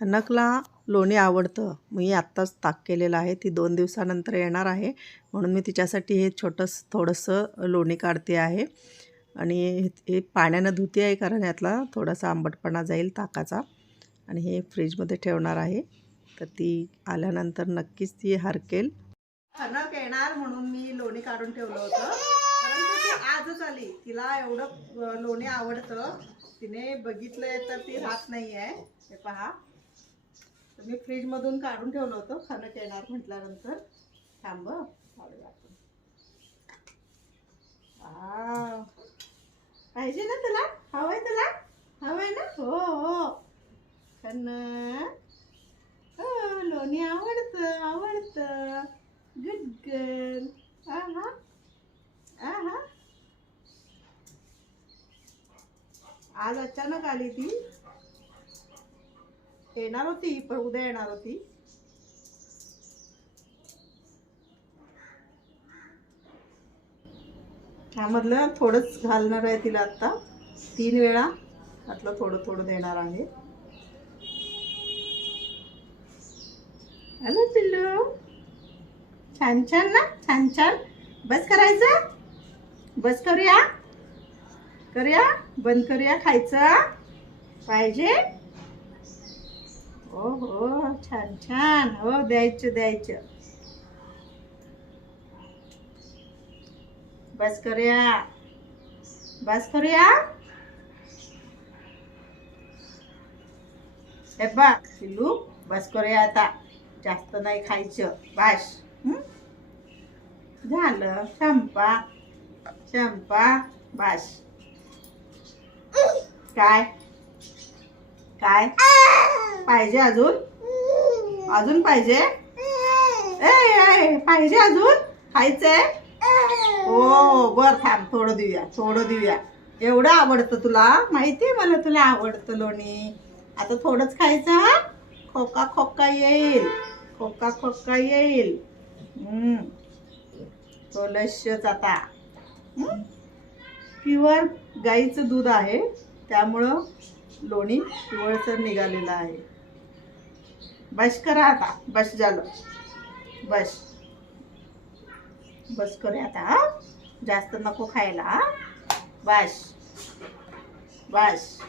कनकला लोणी आवडतं. मी आत्ताच ताक केलेलं आहे. ती दोन दिवसानंतर येणार आहे. म्हणून मी तिच्यासाठी हे छोटंसं थोडंसं लोणी काढते आहे. आणि हे- हे पाण्यानं धुते आहे कारण यातला थोडासा आंबटपणा जाईल ताकाचा. आणि हे फ्रीजमध्ये ठेवणार आहे. तर ती आल्यानंतर नक्कीच ती हरकेल. कनक येणार म्हणून मी लोणी काढून ठेवलं होतं. परंतु ती आजच आली. तिला एवढं लोणी आवडतं. तिने बघितलंय तर ती राहत नाही आहे पहा. मी फ्रीजमधून काढून ठेवलं होतं कनक येणार म्हटल्यानंतर. थांब आपण. पाहिजे ना तुला? हवंय तुला? हवंय ना? हो हो. हो लोणी आवडतं आवडतं. गुड गर्ल हा हा आज अचानक आली ती. येणार होती पण उद्या येणार होती. ह्यामधलं थोडंच घालणार आहे तिला आत्ता तीन वेळा आतलं थोडं थोडं देणार आहे. हॅलो पिल्लू. छान छान ना? छान छान. बस करायचं? बस करूया? करूया? बंद करूया खायचं? पाहिजे? हो हो छान छान. हो द्यायचं द्यायचं. बस करूया. बस करूया? हे बघ पिल्लू बस करूया आता. जास्त नाही खायचं. बाश झालं. शंपा शंपा बाश काय? काय? पाहिजे अजून? अजून पाहिजे? ए, ए पाहिजे अजून? खायचंय? हो बर थांब थोडं देऊया थोडं देऊया. एवढं आवडतं तुला? माहितीये मला तुला आवडतं लोणी. आता थोडंच खायचं हा? खोका खोका येईल. खोका खोका येईल. हम्म. आता. प्युअर गाईचं दूध आहे त्यामुळं लोणी पिवळसर निघालेलं आहे. बस करा आता. बस झालं. बस. बस करूया आता हा? जास्त नको खायला हा? बस. बस.